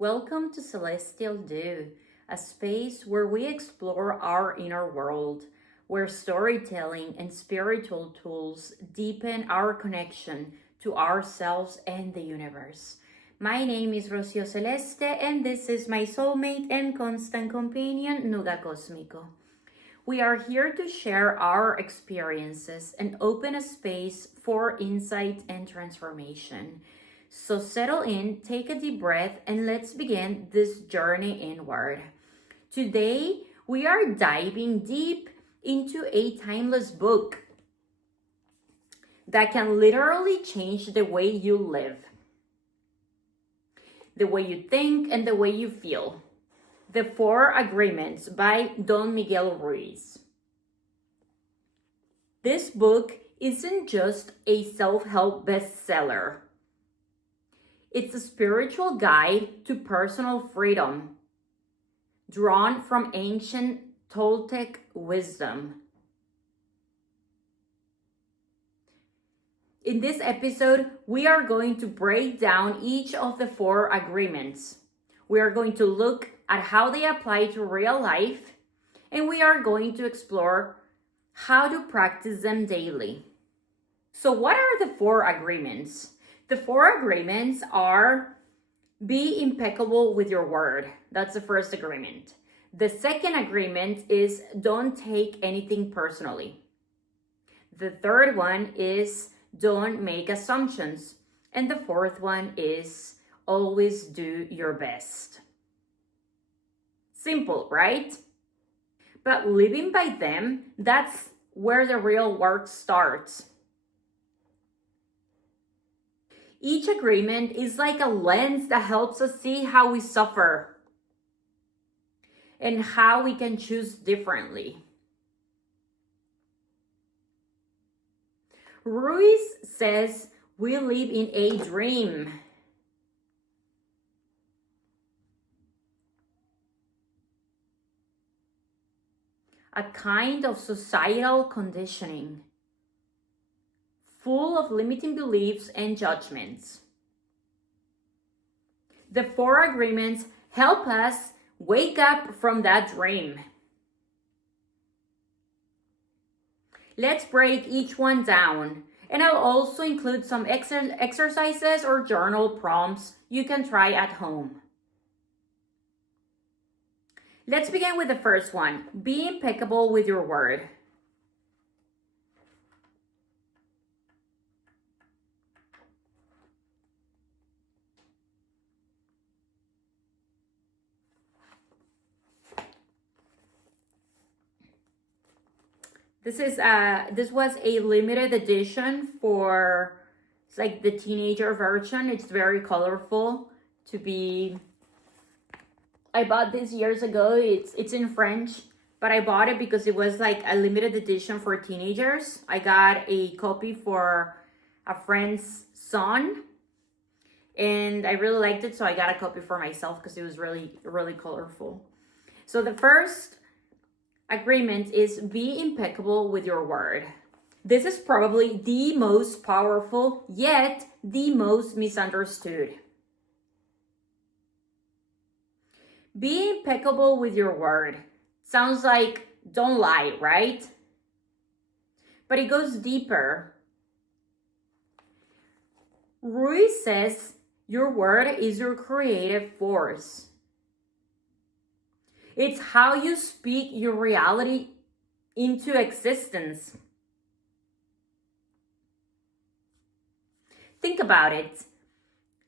Welcome to Celestial Dew, a space where we explore our inner world, where storytelling and spiritual tools deepen our connection to ourselves and the universe. My name is Rocio Celeste, and this is my soulmate and constant companion, Nuga Cósmico. We are here to share our experiences and open a space for insight and transformation. So settle in, take a deep breath, and let's begin this journey inward. Today, we are diving deep into a timeless book that can literally change the way you live, the way you think, and the way you feel. The Four Agreements by Don Miguel Ruiz. This book isn't just a self-help bestseller. It's a spiritual guide to personal freedom, drawn from ancient Toltec wisdom. In this episode, we are going to break down each of the four agreements. We are going to look at how they apply to real life, and we are going to explore how to practice them daily. So, what are the four agreements? The four agreements are: be impeccable with your word. That's the first agreement. The second agreement is don't take anything personally. The third one is don't make assumptions. And the fourth one is always do your best. Simple, right? But living by them, that's where the real work starts. Each agreement is like a lens that helps us see how we suffer and how we can choose differently. Ruiz says we live in a dream. A kind of societal conditioning, full of limiting beliefs and judgments. The four agreements help us wake up from that dream. Let's break each one down, and I'll also include some exercises or journal prompts you can try at home. Let's begin with the first one. Be impeccable with your word. This was a limited edition for, it's like the teenager version. It's very colorful to be. I bought this years ago. It's in French, but I bought it because it was like a limited edition for teenagers. I got a copy for a friend's son, and I really liked it, so I got a copy for myself because it was really, really colorful. So the first agreement is be impeccable with your word. This is probably the most powerful, yet the most misunderstood. Be impeccable with your word. Sounds like don't lie, right? But it goes deeper. Ruiz says your word is your creative force. It's how you speak your reality into existence. Think about it.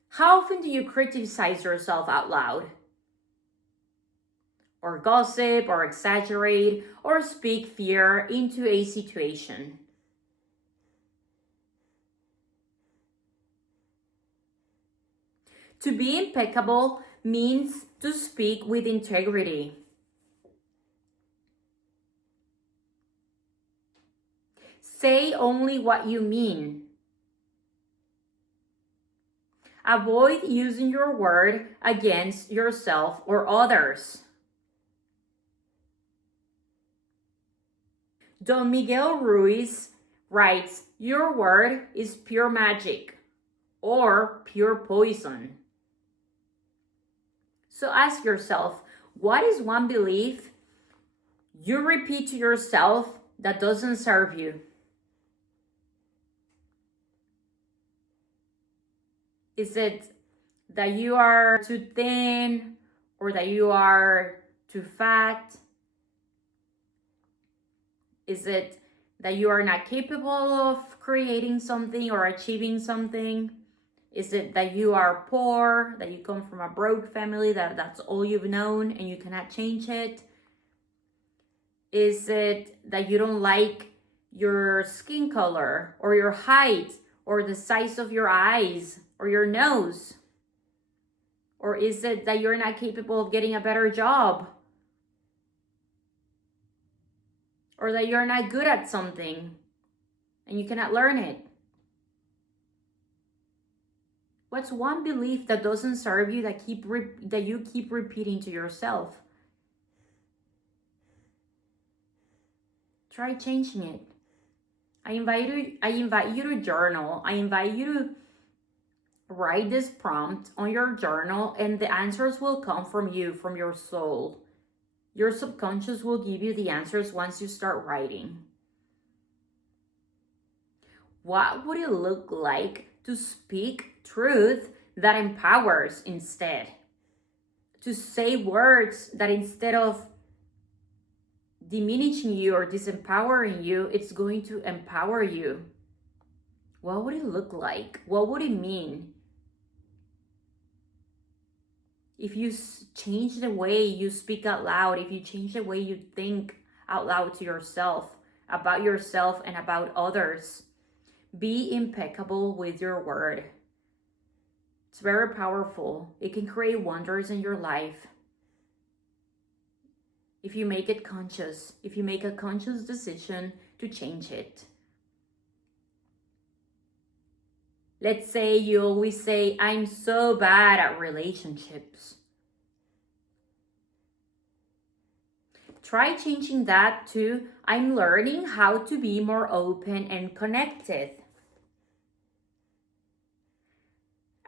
How often do you criticize yourself out loud? Or gossip, or exaggerate, or speak fear into a situation? To be impeccable means to speak with integrity. Say only what you mean. Avoid using your word against yourself or others. Don Miguel Ruiz writes, your word is pure magic or pure poison. So ask yourself, what is one belief you repeat to yourself that doesn't serve you? Is it that you are too thin, or that you are too fat? Is it that you are not capable of creating something or achieving something? Is it that you are poor, that you come from a broke family, that's all you've known and you cannot change it? Is it that you don't like your skin color, or your height, or the size of your eyes, or your nose? Or is it that you're not capable of getting a better job? Or that you're not good at something and you cannot learn it? What's one belief that doesn't serve you that you keep repeating to yourself? Try changing it. I invite you to journal. I invite you to write this prompt on your journal, and the answers will come from you, from your soul. Your subconscious will give you the answers once you start writing. What would it look like to speak truth that empowers instead? To say words that, instead of diminishing you or disempowering you, it's going to empower you. What would it look like? What would it mean? If you change the way you speak out loud, if you change the way you think out loud to yourself, about yourself and about others, be impeccable with your word. It's very powerful. It can create wonders in your life. If you make it conscious, if you make a conscious decision to change it. Let's say you always say, I'm so bad at relationships. Try changing that to, I'm learning how to be more open and connected.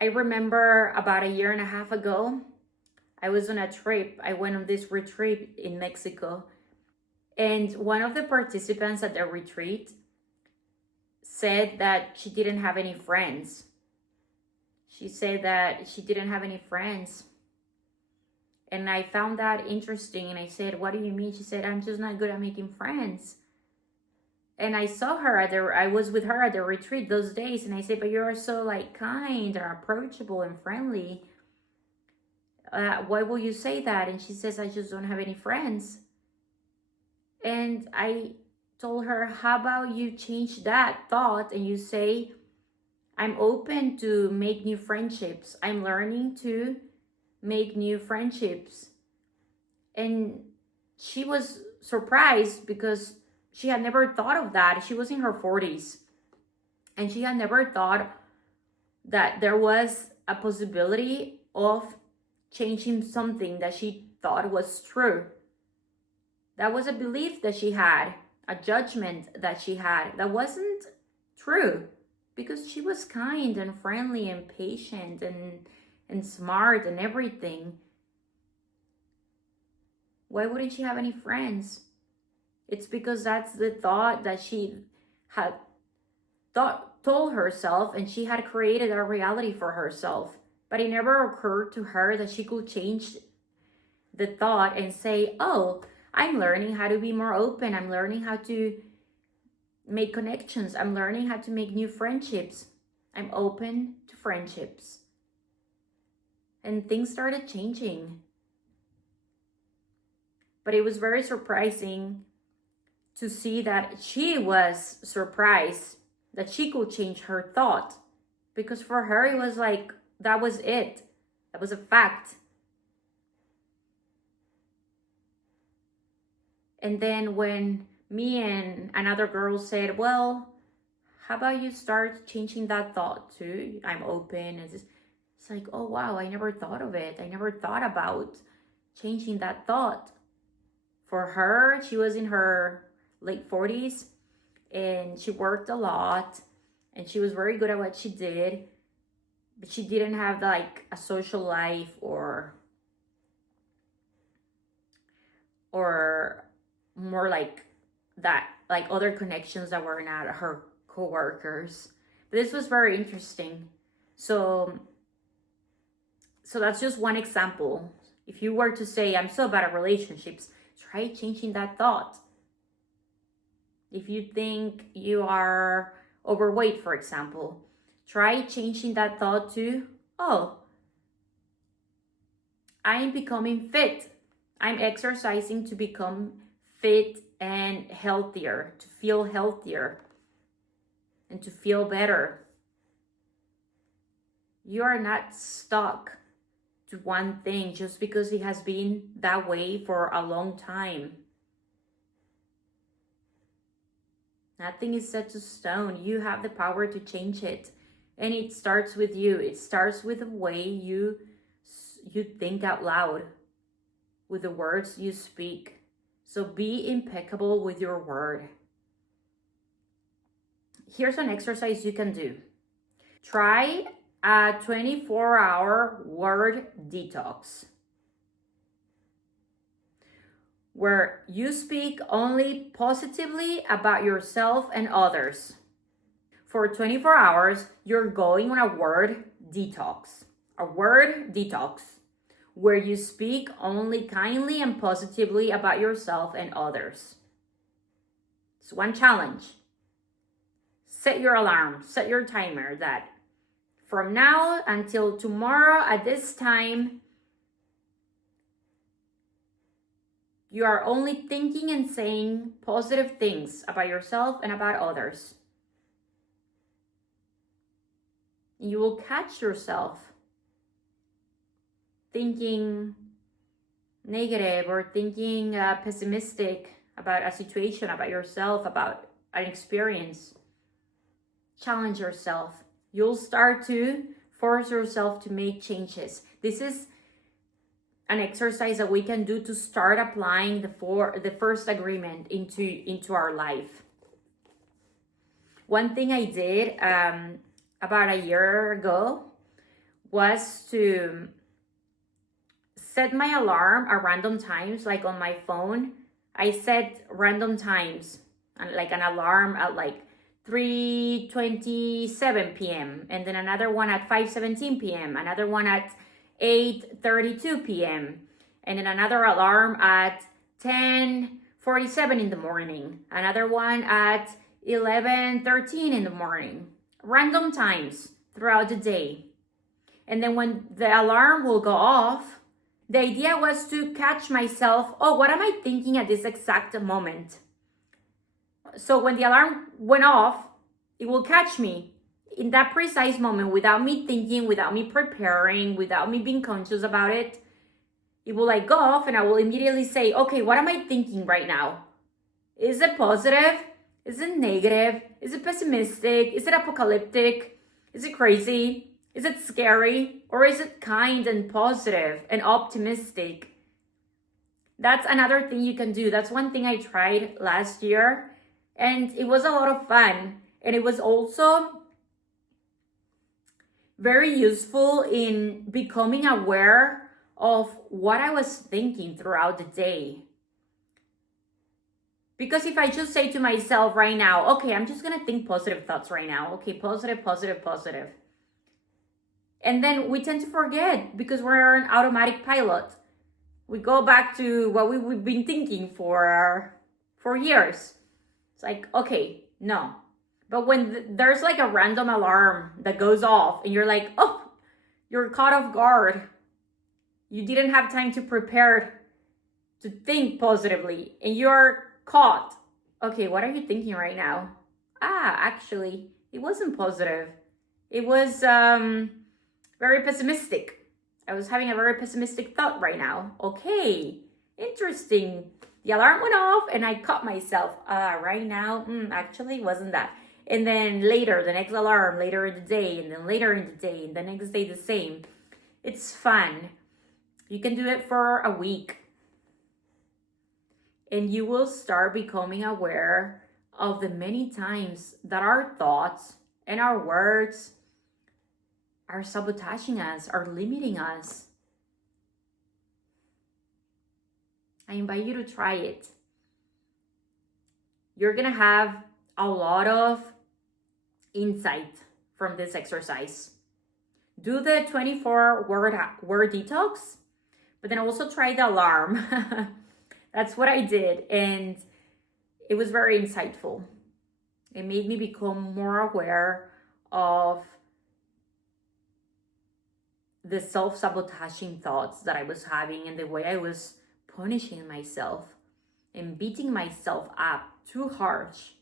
I remember about a year and a half ago, I was on a trip. I went on this retreat in Mexico. And one of the participants at the retreat said that she didn't have any friends. She said that she didn't have any friends. And I found that interesting. And I said, what do you mean? She said, I'm just not good at making friends. And I saw her I was with her at the retreat those days. And I said, but you are so kind and approachable and friendly. Why will you say that? And she says, I just don't have any friends. And I told her, how about you change that thought and you say, I'm open to make new friendships. I'm learning to make new friendships. And she was surprised because she had never thought of that. She was in her 40s. And she had never thought that there was a possibility of changing something that she thought was true. That was a belief that she had, a judgment that she had that wasn't true, because she was kind and friendly and patient and smart and everything. Why wouldn't she have any friends? It's because that's the thought that she had told herself, and she had created a reality for herself. But it never occurred to her that she could change the thought and say, oh, I'm learning how to be more open. I'm learning how to make connections. I'm learning how to make new friendships. I'm open to friendships. And things started changing. But it was very surprising to see that she was surprised that she could change her thought. Because for her, it was like, that was it. That was a fact. And then when me and another girl said, well, how about you start changing that thought too? I'm open. And it's like, oh, wow, I never thought of it. I never thought about changing that thought. For her, she was in her late 40s and she worked a lot and she was very good at what she did. But she didn't have a social life or more like that, like other connections that were not her coworkers. This was very interesting. So that's just one example. If you were to say, I'm so bad at relationships, try changing that thought. If you think you are overweight, for example, try changing that thought to, oh, I am becoming fit. I'm exercising to become fit and healthier, to feel healthier and to feel better. You are not stuck to one thing just because it has been that way for a long time. Nothing is set to stone. You have the power to change it. And it starts with you. It starts with the way you think out loud, with the words you speak. So be impeccable with your word. Here's an exercise you can do. Try a 24-hour word detox, where you speak only positively about yourself and others. For 24 hours, you're going on a word detox. A word detox, where you speak only kindly and positively about yourself and others. It's one challenge. Set your alarm, set your timer that from now until tomorrow at this time, you are only thinking and saying positive things about yourself and about others. You will catch yourself thinking negative or thinking pessimistic about a situation, about yourself, about an experience. Challenge yourself. You'll start to force yourself to make changes. This is an exercise that we can do to start applying the first agreement into our life. One thing I did about a year ago was to set my alarm at random times, like on my phone. I set random times, like an alarm at like 3:27 p.m. and then another one at 5:17 p.m., another one at 8:32 p.m., and then another alarm at 10:47 in the morning, another one at 11:13 in the morning. Random times throughout the day. And then when the alarm will go off, the idea was to catch myself, oh, what am I thinking at this exact moment? So when the alarm went off, it will catch me in that precise moment without me thinking, without me preparing, without me being conscious about it. It will like go off and I will immediately say, okay, what am I thinking right now? Is it positive? Is it negative? Is it pessimistic? Is it apocalyptic? Is it crazy? Is it scary? Or is it kind and positive and optimistic? That's another thing you can do. That's one thing I tried last year. And it was a lot of fun. And it was also very useful in becoming aware of what I was thinking throughout the day. Because if I just say to myself right now, okay, I'm just going to think positive thoughts right now. Okay, positive, positive, positive. And then we tend to forget because we're an automatic pilot. We go back to what we've been thinking for years. It's like, okay, no. But when there's like a random alarm that goes off and you're like, oh, you're caught off guard. You didn't have time to prepare to think positively and you're caught. Okay, what are you thinking right now? Actually, it wasn't positive. It was very pessimistic. I was having a very pessimistic thought right now. Okay, interesting. The alarm went off and I caught myself. Right now, actually wasn't that. And then later, the next alarm, later in the day, and then later in the day, and the next day the same. It's fun. You can do it for a week. And you will start becoming aware of the many times that our thoughts and our words are sabotaging us, are limiting us. I invite you to try it. You're gonna have a lot of insight from this exercise. Do the 24 word detox, but then also try the alarm. That's what I did, and it was very insightful. It made me become more aware of the self-sabotaging thoughts that I was having and the way I was punishing myself and beating myself up too harsh.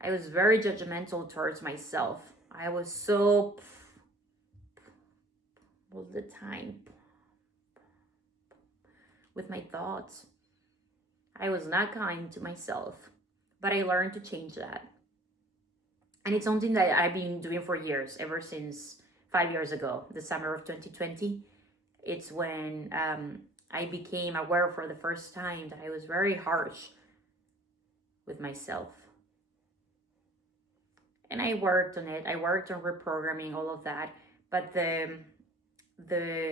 I was very judgmental towards myself. I was so all the time with my thoughts. I was not kind to myself, but I learned to change that. And it's something that I've been doing for years, ever since 5 years ago, the summer of 2020. It's when I became aware for the first time that I was very harsh with myself. And I worked on it. I worked on reprogramming all of that. But the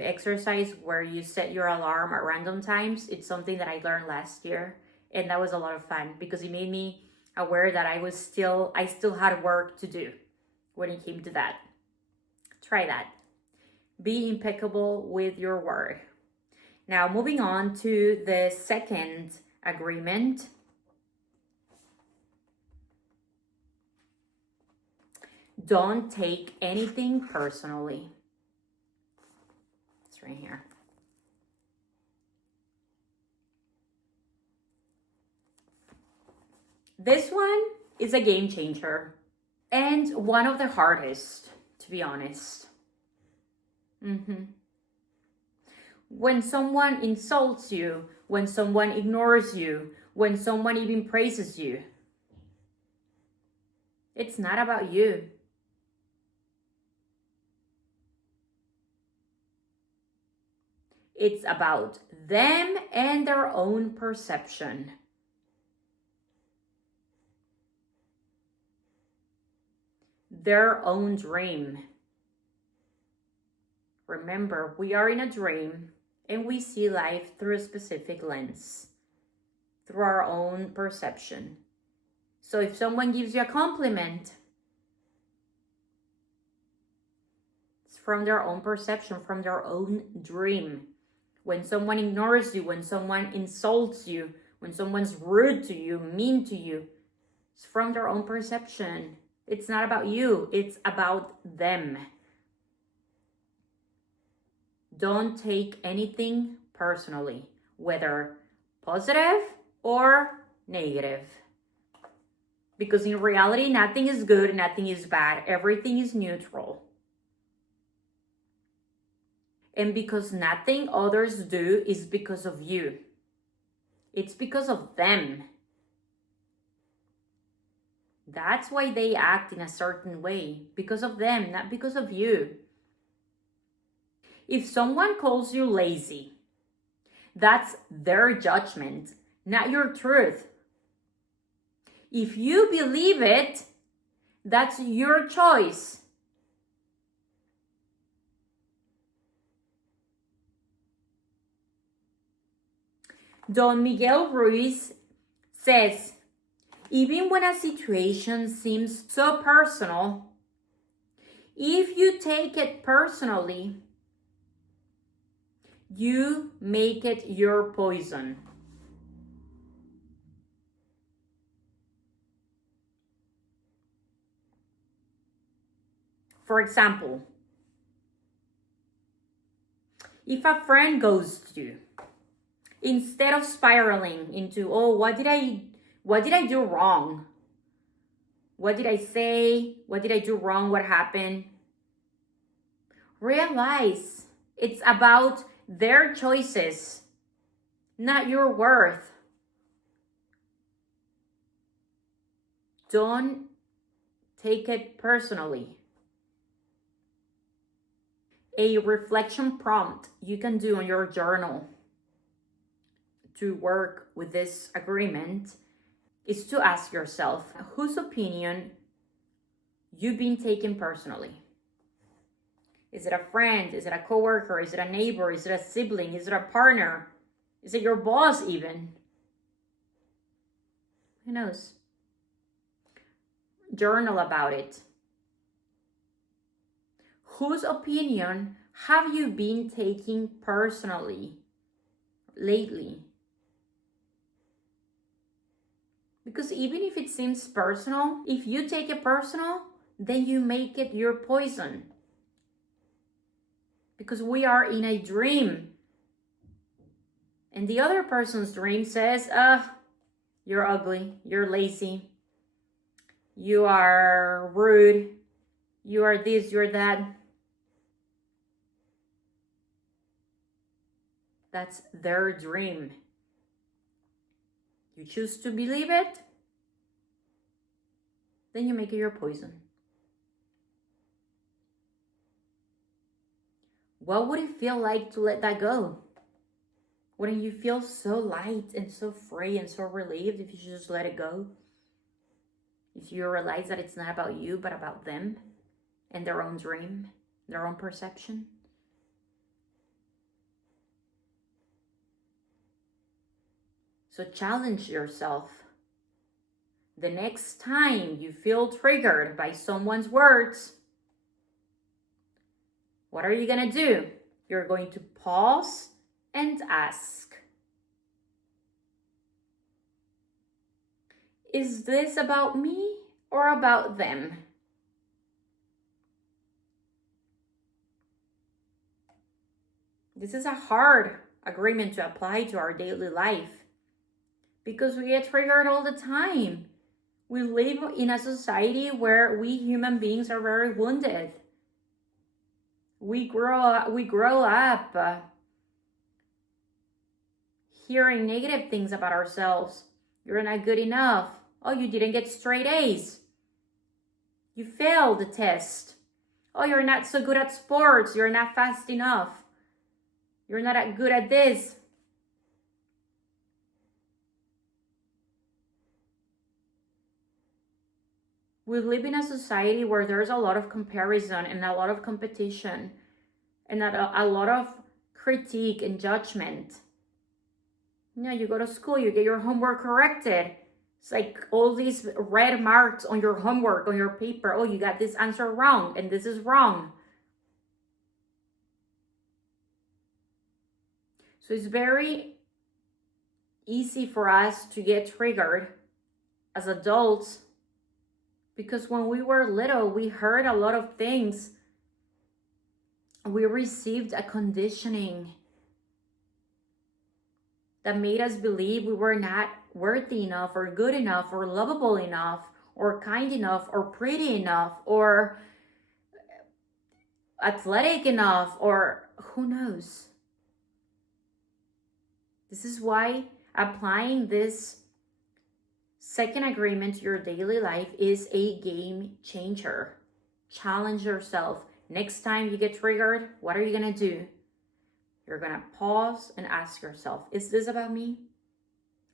exercise where you set your alarm at random times, it's something that I learned last year. And that was a lot of fun because it made me aware that I still had work to do when it came to that. Try that. Be impeccable with your word. Now, moving on to the second agreement. Don't take anything personally. It's right here. This one is a game changer and one of the hardest, to be honest. When someone insults you, when someone ignores you, when someone even praises you, it's not about you. It's about them and their own perception. Their own dream. Remember, we are in a dream and we see life through a specific lens, through our own perception. So if someone gives you a compliment, it's from their own perception, from their own dream. When someone ignores you, when someone insults you, when someone's rude to you, mean to you, it's from their own perception. It's not about you, it's about them. Don't take anything personally, whether positive or negative. Because in reality, nothing is good, nothing is bad, everything is neutral. And because nothing others do is because of you. It's because of them. That's why they act in a certain way. Because of them, not because of you. If someone calls you lazy, that's their judgment, not your truth. If you believe it, that's your choice. Don Miguel Ruiz says, even when a situation seems so personal, if you take it personally, you make it your poison. For example, if a friend ghosts you, instead of spiraling into, oh, what did I do wrong? What did I say? What did I do wrong? What happened? Realize it's about their choices, not your worth. Don't take it personally. A reflection prompt you can do on your journal to work with this agreement is to ask yourself, whose opinion you've been taking personally? Is it a friend? Is it a coworker? Is it a neighbor? Is it a sibling? Is it a partner? Is it your boss even? Who knows? Journal about it. Whose opinion have you been taking personally lately? Because even if it seems personal, if you take it personal, then you make it your poison. Because we are in a dream. And the other person's dream says, you're ugly, you're lazy, you are rude, you are this, you're that. That's their dream. You choose to believe it, then you make it your poison. What would it feel like to let that go? Wouldn't you feel so light and so free and so relieved if you just let it go? If you realize that it's not about you, but about them and their own dream, their own perception? So challenge yourself. The next time you feel triggered by someone's words, what are you going to do? You're going to pause and ask, is this about me or about them? This is a hard agreement to apply to our daily life because we get triggered all the time. We live in a society where we human beings are very wounded. We grow up hearing negative things about ourselves. You're not good enough. Oh, you didn't get straight A's. You failed the test. Oh, you're not so good at sports. You're not fast enough. You're not good at this. We live in a society where there's a lot of comparison and a lot of competition and a lot of critique and judgment. You know, you go to school, you get your homework corrected. It's like all these red marks on your homework, on your paper. Oh, you got this answer wrong and this is wrong. So it's very easy for us to get triggered as adults because when we were little, we heard a lot of things. We received a conditioning that made us believe we were not worthy enough or good enough or lovable enough or kind enough or pretty enough or athletic enough or who knows. This is why applying this second agreement to your daily life is a game changer. Challenge yourself. Next time you get triggered, what are you going to do? You're going to pause and ask yourself, is this about me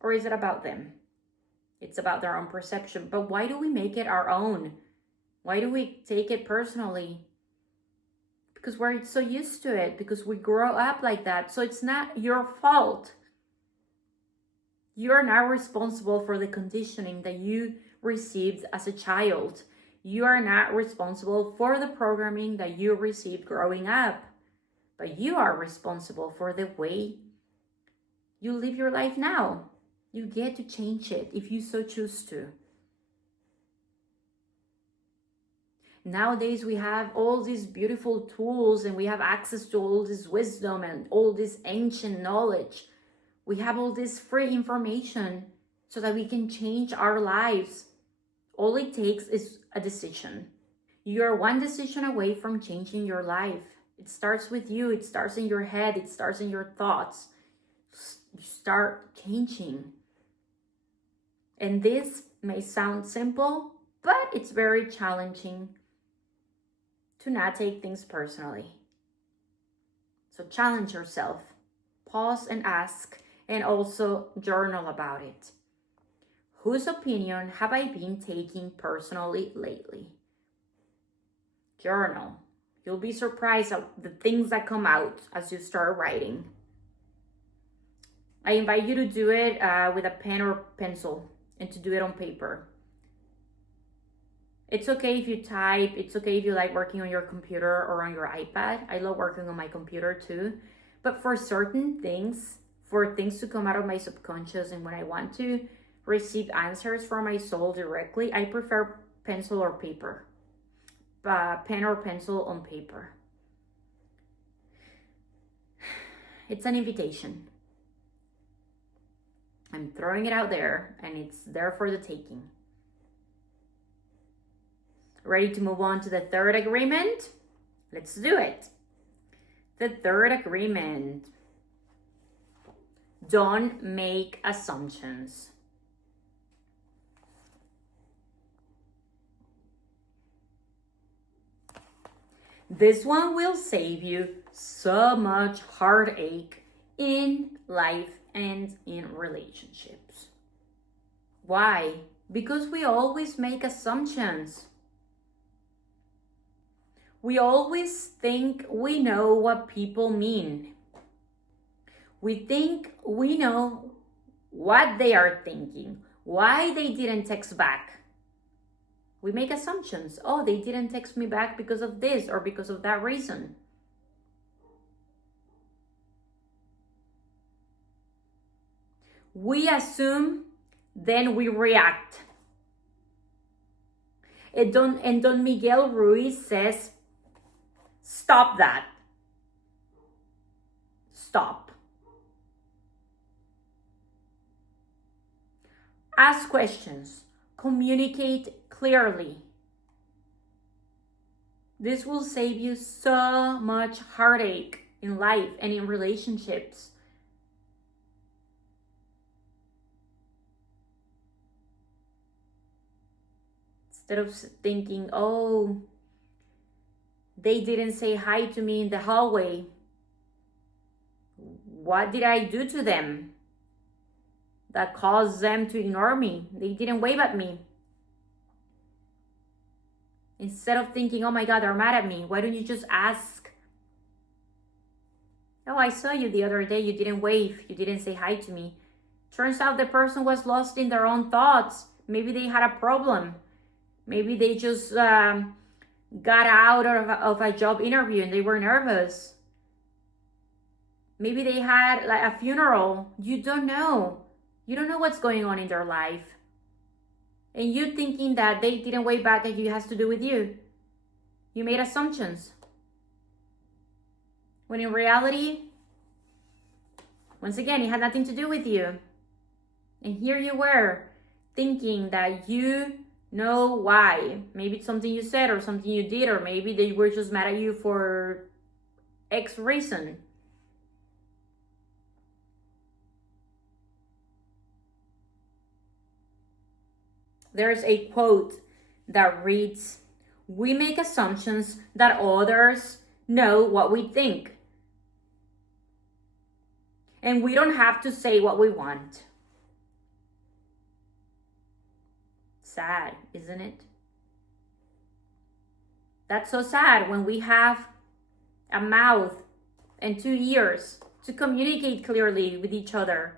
or is it about them? It's about their own perception. But why do we make it our own? Why do we take it personally? Because we're so used to it, because we grow up like that. So it's not your fault. You're not responsible for the conditioning that you received as a child. You are not responsible for the programming that you received growing up. But you are responsible for the way you live your life now. You get to change it if you so choose to. Nowadays, we have all these beautiful tools and we have access to all this wisdom and all this ancient knowledge. We have all this free information so that we can change our lives. All it takes is a decision. You are one decision away from changing your life. It starts with you. It starts in your head. It starts in your thoughts. You start changing. And this may sound simple, but it's very challenging to not take things personally. So challenge yourself. Pause and ask, and also journal about it. Whose opinion have I been taking personally lately? Journal. You'll be surprised at the things that come out as you start writing. I invite you to do it with a pen or pencil. and to do it on paper. It's okay if you type, it's okay if you like working on your computer or on your iPad. I love working on my computer too. But for certain things, for things to come out of my subconscious and when I want to receive answers from my soul directly, I prefer pencil or paper. Pen or pencil on paper. It's an invitation. I'm throwing it out there and it's there for the taking. Ready to move on to the third agreement? Let's do it. The third agreement. Don't make assumptions. This one will save you so much heartache in life and in relationships. Why? Because we always make assumptions. We always think we know what people mean. We think we know what they are thinking, why they didn't text back. We make assumptions. Oh, they didn't text me back because of this or because of that reason. We assume, then we react. And Don Miguel Ruiz says, stop that. Stop. Ask questions. Communicate clearly. This will save you so much heartache in life and in relationships. Instead of thinking, oh, they didn't say hi to me in the hallway. What did I do to them that caused them to ignore me? They didn't wave at me. Instead of thinking, oh my God, they're mad at me, why don't you just ask? Oh, I saw you the other day. You didn't wave. You didn't say hi to me. Turns out the person was lost in their own thoughts. Maybe they had a problem. Maybe they just got out of a job interview and they were nervous. Maybe they had like a funeral. You don't know. You don't know what's going on in their life. And you thinking that they didn't wave back at you has to do with you. You made assumptions. When in reality, once again, it had nothing to do with you. And here you were thinking that you know why. Maybe it's something you said or something you did, or maybe they were just mad at you for X reason. There's a quote that reads, "We make assumptions that others know what we think. And we don't have to say what we want." Sad, isn't it? That's so sad when we have a mouth and 2 ears to communicate clearly with each other.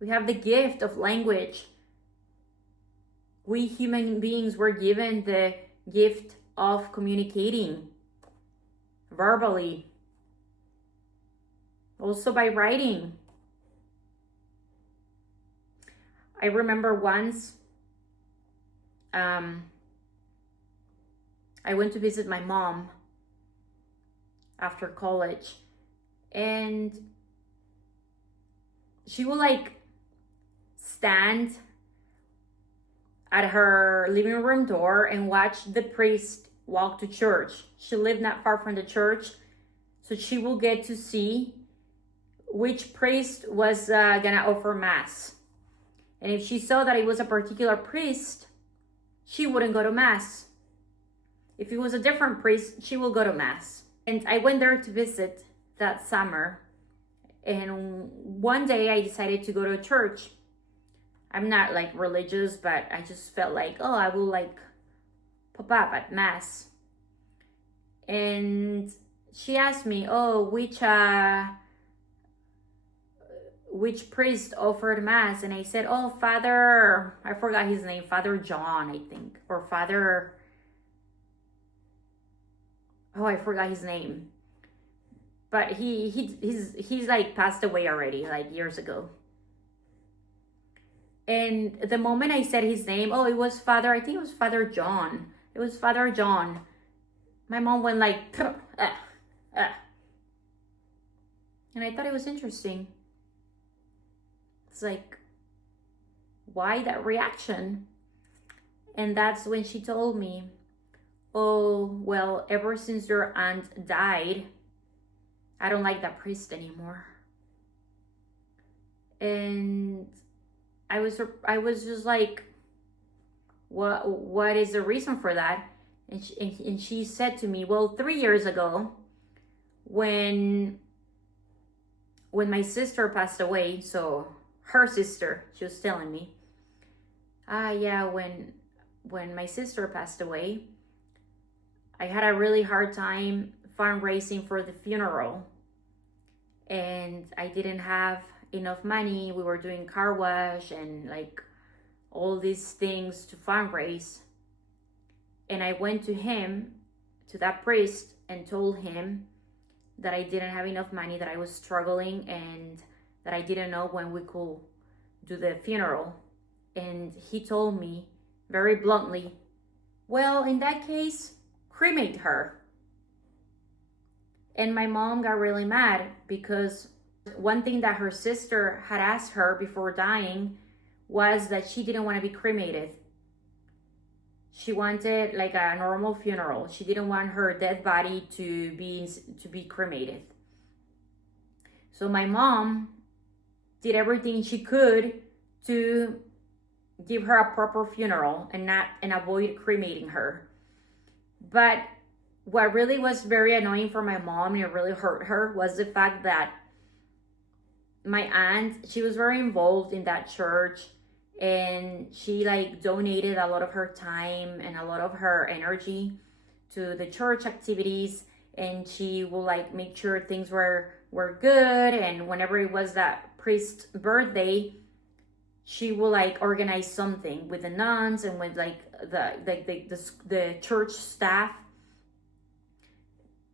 We have the gift of language. We human beings were given the gift of communicating verbally, also by writing. I remember once I went to visit my mom after college, and she would like stand at her living room door and watch the priest walk to church. She lived not far from the church, so she will get to see which priest was gonna offer mass. And if she saw that it was a particular priest, she wouldn't go to mass. If it was a different priest, she will go to mass. And I went there to visit that summer. And one day I decided to go to church. I'm not like religious, but I just felt like, oh, I will like pop up at mass. And she asked me, oh, which priest offered mass, and I said, oh, Father, I forgot his name, Father John, I think, or Father, oh, I forgot his name, but he's like passed away already, like years ago. And the moment I said his name, oh, it was Father, I think it was Father John. It was Father John. My mom went like, and I thought it was interesting. It's like, why that reaction? And that's when she told me, oh, well, ever since your aunt died, I don't like that priest anymore. And I was just like, what is the reason for that? And she said to me, well, 3 years ago, when my sister passed away, so her sister, she was telling me, yeah, when my sister passed away, I had a really hard time fundraising for the funeral, and I didn't have enough money. We were doing car wash and like all these things to fundraise, and I went to that priest, and told him that I didn't have enough money, that I was struggling, and that I didn't know when we could do the funeral. And he told me very bluntly, well, in that case, cremate her. And my mom got really mad, because one thing that her sister had asked her before dying was that she didn't want to be cremated. She wanted like a normal funeral. She didn't want her dead body to be cremated. So my mom did everything she could to give her a proper funeral and avoid cremating her. But what really was very annoying for my mom, and it really hurt her, was the fact that my aunt, she was very involved in that church, and she like donated a lot of her time and a lot of her energy to the church activities, and she will like make sure things were good. And whenever it was that priest's birthday, she will like organize something with the nuns and with like the church staff,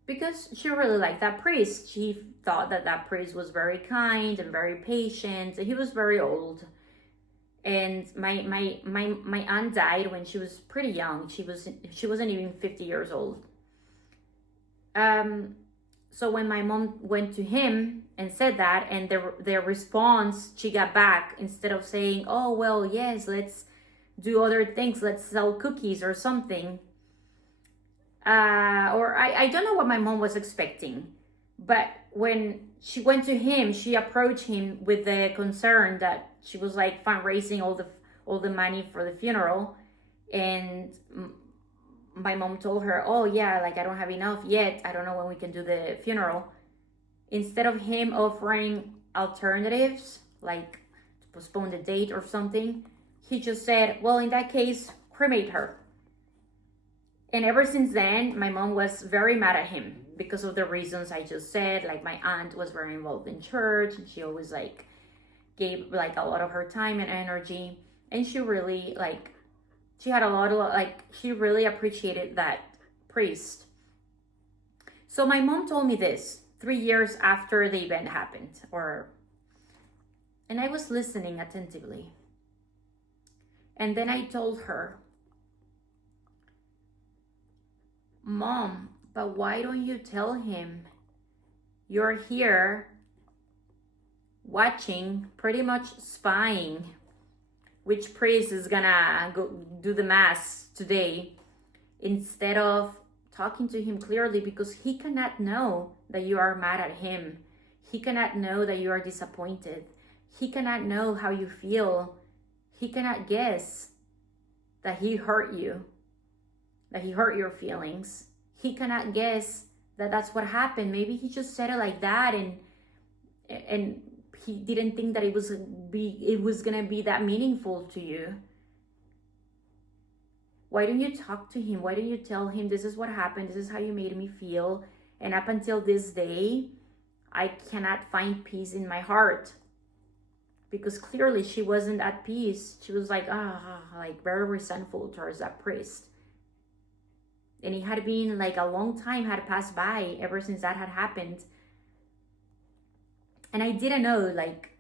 because she really liked that priest. She thought that priest was very kind and very patient. He was very old. And my aunt died when she was pretty young. She wasn't even 50 years old. So when my mom went to him and said that, and their response she got back, instead of saying, oh, well, yes, let's do other things, let's sell cookies or something, or I don't know what my mom was expecting. But when she went to him, she approached him with the concern that she was like fundraising all the money for the funeral, and my mom told her, oh yeah, like I don't have enough yet, I don't know when we can do the funeral. Instead of him offering alternatives, like to postpone the date or something, he just said, well, in that case, cremate her. And ever since then, my mom was very mad at him because of the reasons I just said. Like my aunt was very involved in church, and she always like gave like a lot of her time and energy, and she really like, she had a lot of like, she really appreciated that priest. So my mom told me this 3 years after the event happened, and I was listening attentively. And then I told her, Mom, but why don't you tell him you're here watching, pretty much spying, which priest is gonna go do the mass today, instead of talking to him clearly, because he cannot know that you are mad at him. He cannot know that you are disappointed. He cannot know how you feel. He cannot guess that he hurt you, that he hurt your feelings. He cannot guess that that's what happened. Maybe he just said it like that, and he didn't think that it was gonna be that meaningful to you. Why don't you talk to him? Why don't you tell him, this is what happened, this is how you made me feel, and up until this day, I cannot find peace in my heart. because clearly she wasn't at peace. She was like, like very resentful towards that priest. And it had been like a long time had passed by ever since that had happened. And I didn't know, like,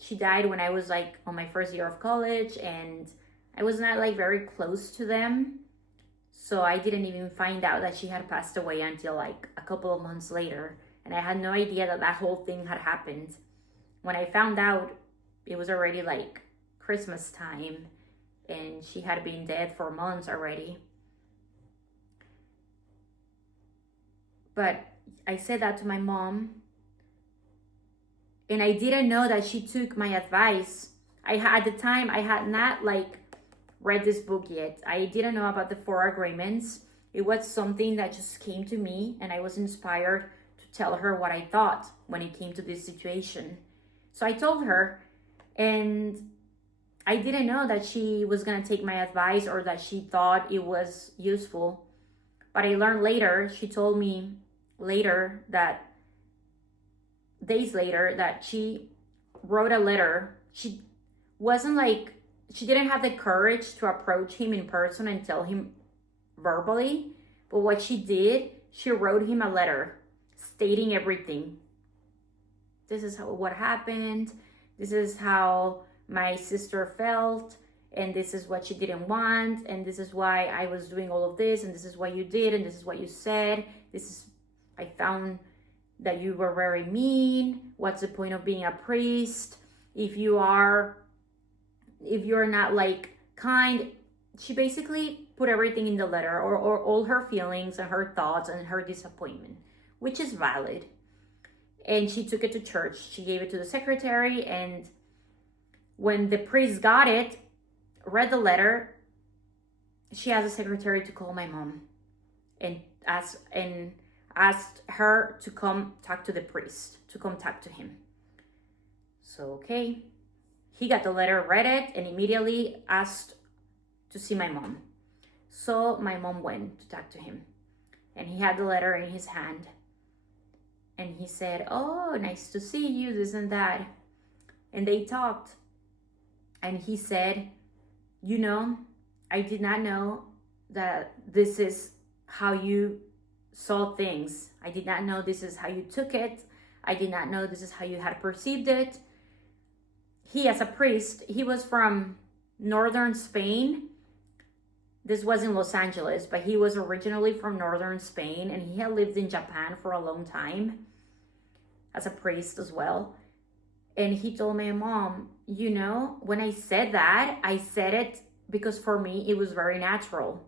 she died when I was like on my first year of college, and I was not like very close to them. So I didn't even find out that she had passed away until like a couple of months later. And I had no idea that that whole thing had happened. When I found out, it was already like Christmas time, and she had been dead for months already. But I said that to my mom, and I didn't know that she took my advice. At the time, I had not like read this book yet. I didn't know about the 4 agreements. It was something that just came to me, and I was inspired to tell her what I thought when it came to this situation. So I told her, and I didn't know that she was going to take my advice or that she thought it was useful. But I learned later, she told me later that, days later, that she wrote a letter. She didn't have the courage to approach him in person and tell him verbally. But what she did, she wrote him a letter stating everything. This is what happened. This is how my sister felt, and this is what she didn't want, and this is why I was doing all of this, and this is what you did, and this is what you said. I found that you were very mean. What's the point of being a priest if you're not like kind? She basically put everything in the letter, or all her feelings and her thoughts and her disappointment, which is valid. And she took it to church. She gave it to the secretary, and when the priest got it, read the letter, she asked the secretary to call my mom and asked her to come talk to the priest, to come talk to him. So, okay. He got the letter, read it, and immediately asked to see my mom. So my mom went to talk to him, and he had the letter in his hand. And he said, "Oh, nice to see you, this and that." And they talked. And he said, I did not know that this is how you saw things. I did not know this is how you took it. I did not know this is how you had perceived it. He, as a priest, he was from northern Spain. This was in Los Angeles, but he was originally from northern Spain, and he had lived in Japan for a long time as a priest as well. And he told my mom, when I said that, I said it because for me, it was very natural.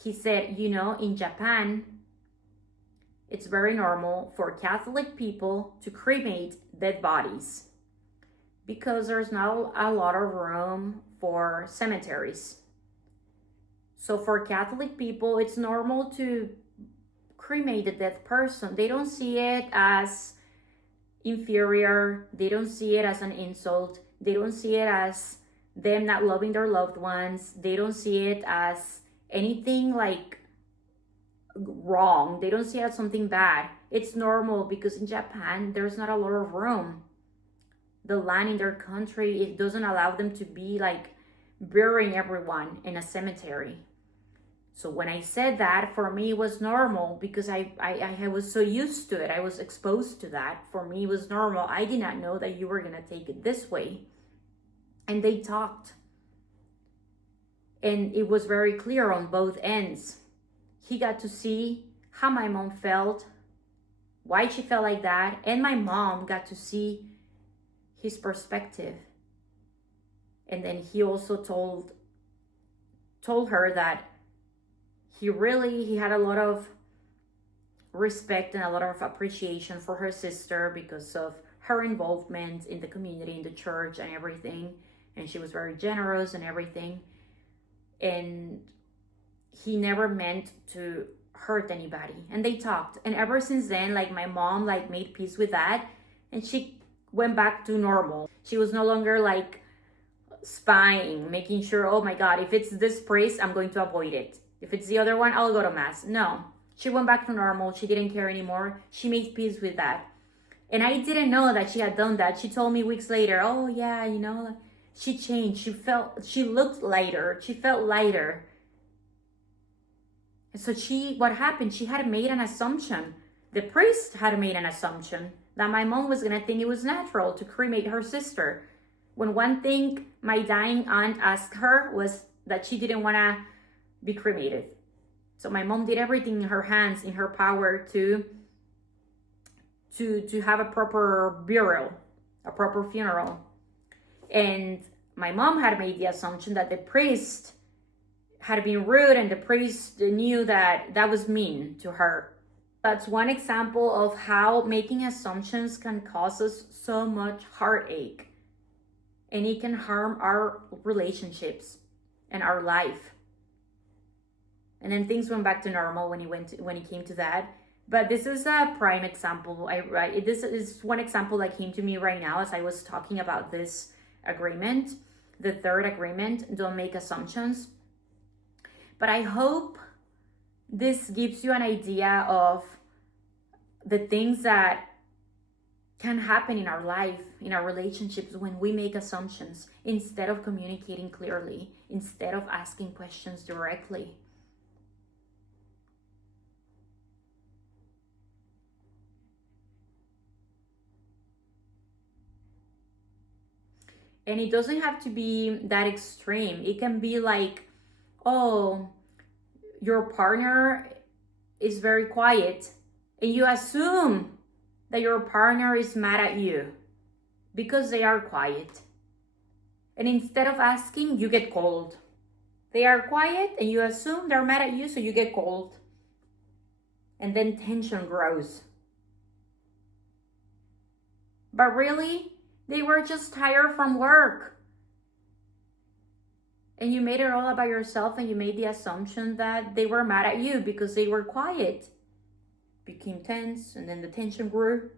He said, in Japan, it's very normal for Catholic people to cremate dead bodies because there's not a lot of room for cemeteries. So for Catholic people, it's normal to cremate a dead person. They don't see it as inferior. They don't see it as an insult. They don't see it as them not loving their loved ones. They don't see it as anything like wrong. They don't see it as something bad. It's normal because in Japan, there's not a lot of room. The land in their country, it doesn't allow them to be like burying everyone in a cemetery. So when I said that, for me, it was normal because I was so used to it. I was exposed to that. For me, it was normal. I did not know that you were going to take it this way. And they talked. And it was very clear on both ends. He got to see how my mom felt, why she felt like that. And my mom got to see his perspective. And then he also told her that he had a lot of respect and a lot of appreciation for her sister because of her involvement in the community, in the church and everything. And she was very generous and everything. And he never meant to hurt anybody. And they talked. And ever since then, like my mom like made peace with that. And she went back to normal. She was no longer like spying, making sure, oh my God, if it's this priest, I'm going to avoid it. If it's the other one, I'll go to mass. No, she went back to normal. She didn't care anymore. She made peace with that. And I didn't know that she had done that. She told me weeks later, oh yeah, you know, she changed. She looked lighter. She felt lighter. So what happened? She had made an assumption. The priest had made an assumption that my mom was going to think it was natural to cremate her sister. When one thing my dying aunt asked her was that she didn't want to be cremated. So my mom did everything in her hands, in her power to have a proper burial, a proper funeral. And my mom had made the assumption that the priest had been rude and the priest knew that that was mean to her. That's one example of how making assumptions can cause us so much heartache, and it can harm our relationships and our life. And then things went back to normal when it came to that. But this is a prime example. This is one example that came to me right now as I was talking about this agreement, the third agreement, don't make assumptions. But I hope this gives you an idea of the things that can happen in our life, in our relationships, when we make assumptions instead of communicating clearly, instead of asking questions directly. And it doesn't have to be that extreme. It can be like, oh, your partner is very quiet, and you assume that your partner is mad at you because they are quiet. And instead of asking, you get cold. They are quiet and you assume they're mad at you, so you get cold. And then tension grows. But really, they were just tired from work. And you made it all about yourself, and you made the assumption that they were mad at you because they were quiet. Became tense, and then the tension grew.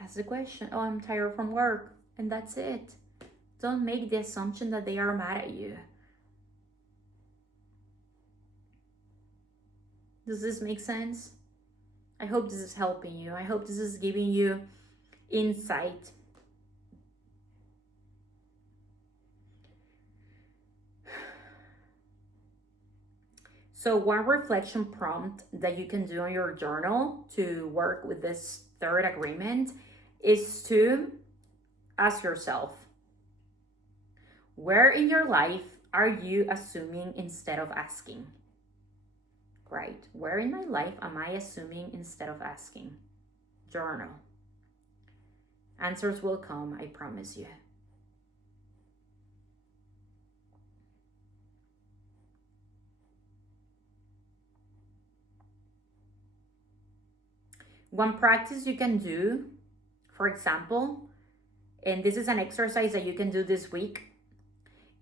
Ask the question, oh, I'm tired from work, and that's it. Don't make the assumption that they are mad at you. Does this make sense? I hope this is helping you. I hope this is giving you insight. So one reflection prompt that you can do on your journal to work with this third agreement is to ask yourself, where in your life are you assuming instead of asking? Right? Where in my life am I assuming instead of asking? Journal. Answers will come, I promise you. One practice you can do, for example, and this is an exercise that you can do this week.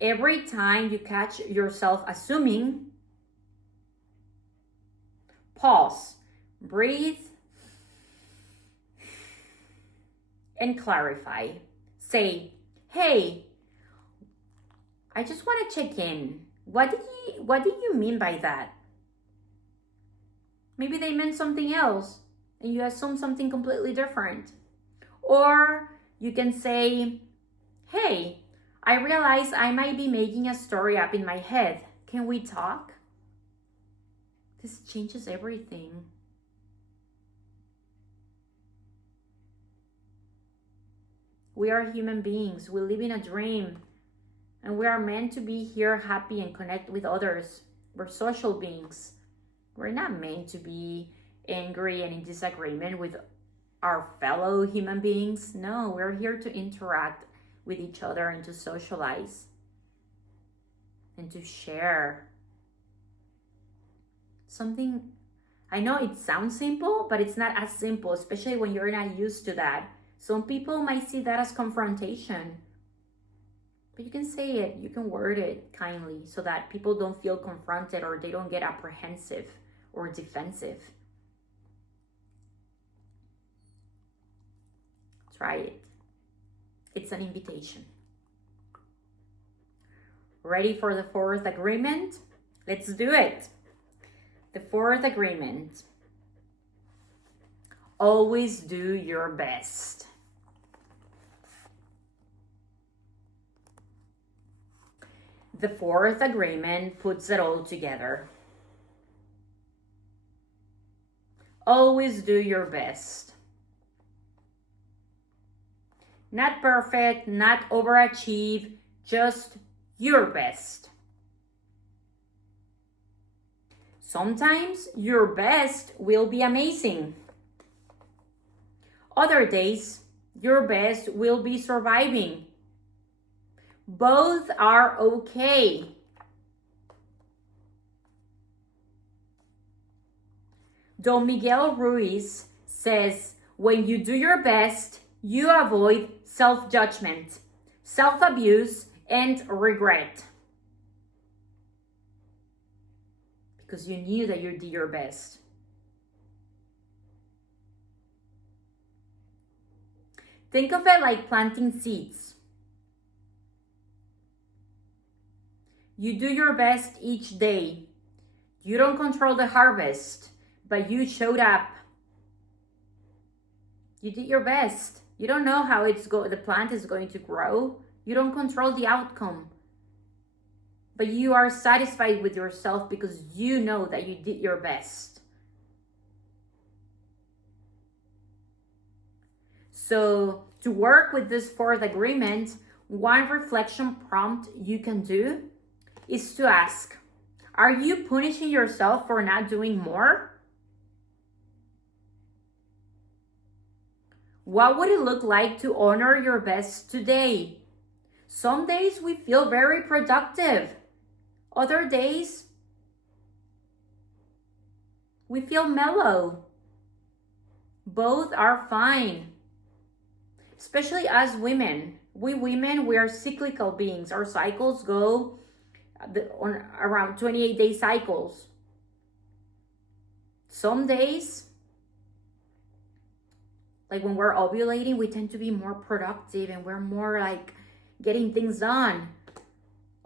Every time you catch yourself assuming, pause, breathe, and clarify. Say, hey, I just want to check in. What did you mean by that? Maybe they meant something else and you assume something completely different. Or you can say, hey, I realize I might be making a story up in my head. Can we talk? This changes everything. We are human beings. We live in a dream. And we are meant to be here happy and connect with others. We're social beings. We're not meant to be angry and in disagreement with our fellow human beings. No, we're here to interact with each other and to socialize and to share. Something, I know it sounds simple, but it's not as simple, especially when you're not used to that. Some people might see that as confrontation, but you can say it, you can word it kindly so that people don't feel confronted or they don't get apprehensive or defensive. Try it. It's an invitation. Ready for the fourth agreement? Let's do it. The fourth agreement. Always do your best. The fourth agreement puts it all together. Always do your best. Not perfect, not overachieve, just your best. Sometimes your best will be amazing. Other days, your best will be surviving. Both are okay. Don Miguel Ruiz says, when you do your best, you avoid self-judgment, self-abuse, and regret. Because you knew that you did your best. Think of it like planting seeds. You do your best each day. You don't control the harvest, but you showed up. You did your best. You don't know how the plant is going to grow. You don't control the outcome. But you are satisfied with yourself because you know that you did your best. So to work with this fourth agreement, one reflection prompt you can do is to ask, are you punishing yourself for not doing more? What would it look like to honor your best today? Some days we feel very productive. Other days we feel mellow. Both are fine. Especially as women. We women, we are cyclical beings. Our cycles go on around 28-day cycles. Some days, like when we're ovulating, we tend to be more productive and we're more like getting things done.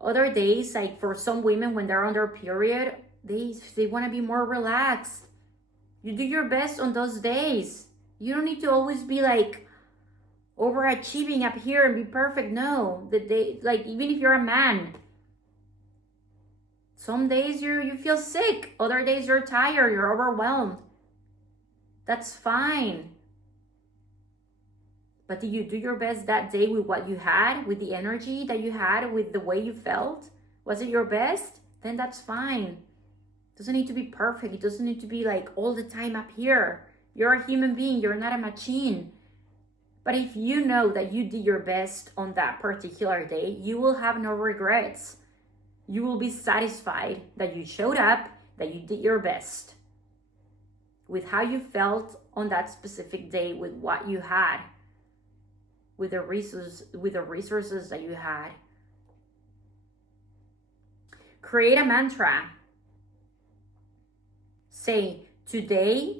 Other days, like for some women, when they're on their period, they want to be more relaxed. You do your best on those days. You don't need to always be like overachieving up here and be perfect. No, like even if you're a man, some days you feel sick. Other days you're tired, you're overwhelmed. That's fine. But did you do your best that day with what you had, with the energy that you had, with the way you felt? Was it your best? Then that's fine. It doesn't need to be perfect. It doesn't need to be like all the time up here. You're a human being. You're not a machine. But if you know that you did your best on that particular day, you will have no regrets. You will be satisfied that you showed up, that you did your best with how you felt on that specific day, with what you had, with the resources that you had. Create a mantra. Say, today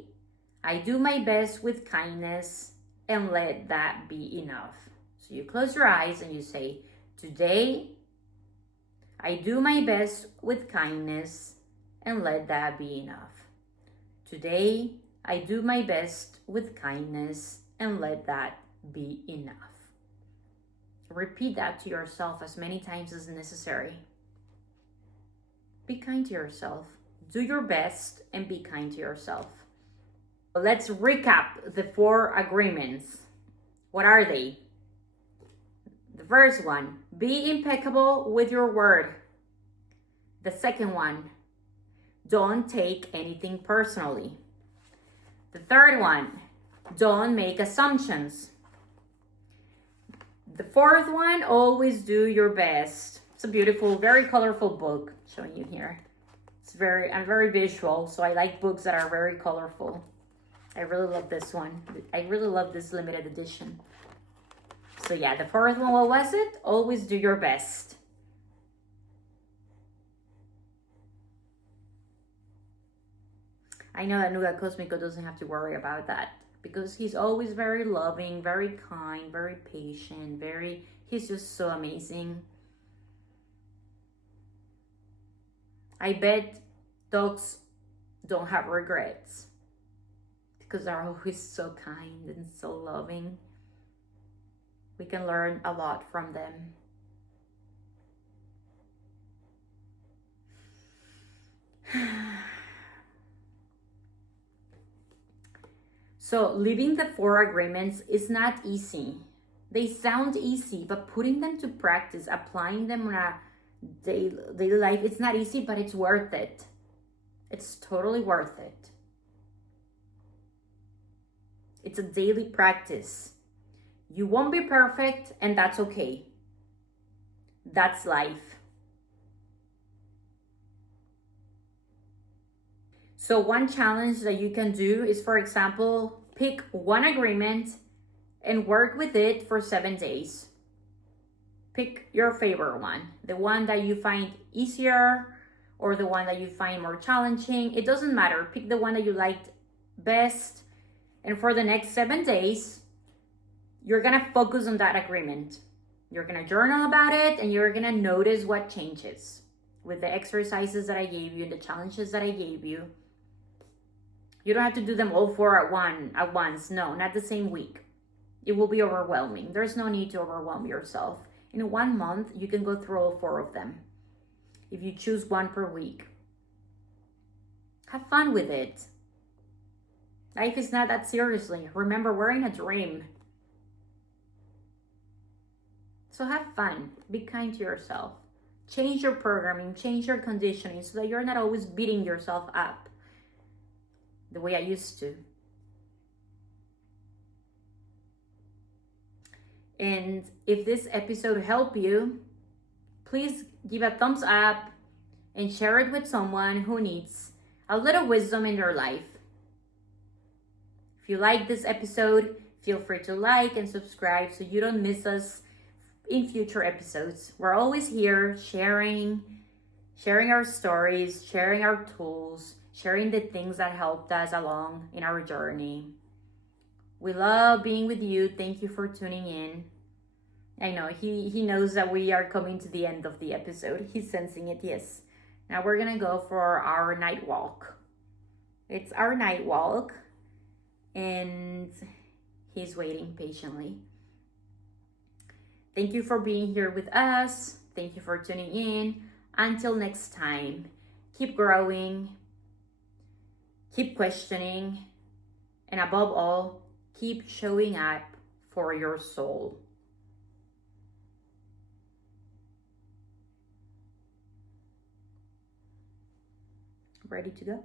I do my best with kindness, and let that be enough. So you close your eyes and you say, today I do my best with kindness, and let that be enough. Today I do my best with kindness, and let that be enough. Repeat that to yourself as many times as necessary. Be kind to yourself. Do your best and be kind to yourself. Let's recap the 4 agreements. What are they? The first one, be impeccable with your word. The second one, don't take anything personally. The third one, don't make assumptions. The fourth one, always do your best. It's a beautiful, very colorful book showing you here. I'm very visual, so I like books that are very colorful. I really love this one. I really love this limited edition. So yeah, the fourth one, what was it? Always do your best. I know that Nuga Cosmico doesn't have to worry about that because he's always very loving, very kind, very patient, he's just so amazing. I bet dogs don't have regrets because they're always so kind and so loving. We can learn a lot from them. So living the 4 agreements is not easy. They sound easy, but putting them to practice, applying them on a daily life, it's not easy, but it's worth it. It's totally worth it. It's a daily practice. You won't be perfect, and that's okay. That's life. So one challenge that you can do is, for example, pick one agreement and work with it for 7 days. Pick your favorite one, the one that you find easier or the one that you find more challenging. It doesn't matter. Pick the one that you liked best. And for the next 7 days, you're gonna focus on that agreement. You're gonna journal about it and you're gonna notice what changes with the exercises that I gave you and the challenges that I gave you. You don't have to do them all 4 at once. No, not the same week. It will be overwhelming. There's no need to overwhelm yourself. In 1 month, you can go through all 4 of them. If you choose one per week. Have fun with it. Life is not that seriously. Remember, we're in a dream. So have fun. Be kind to yourself. Change your programming, change your conditioning so that you're not always beating yourself up the way I used to. And if this episode helped you, please give a thumbs up and share it with someone who needs a little wisdom in their life. If you like this episode, feel free to like and subscribe so you don't miss us in future episodes. We're always here sharing our stories, sharing our tools, sharing the things that helped us along in our journey. We love being with you. Thank you for tuning in. I know he knows that we are coming to the end of the episode. He's sensing it, yes. Now we're gonna go for our night walk. It's our night walk and he's waiting patiently. Thank you for being here with us. Thank you for tuning in. Until next time, keep growing, keep questioning, and above all, keep showing up for your soul. Ready to go?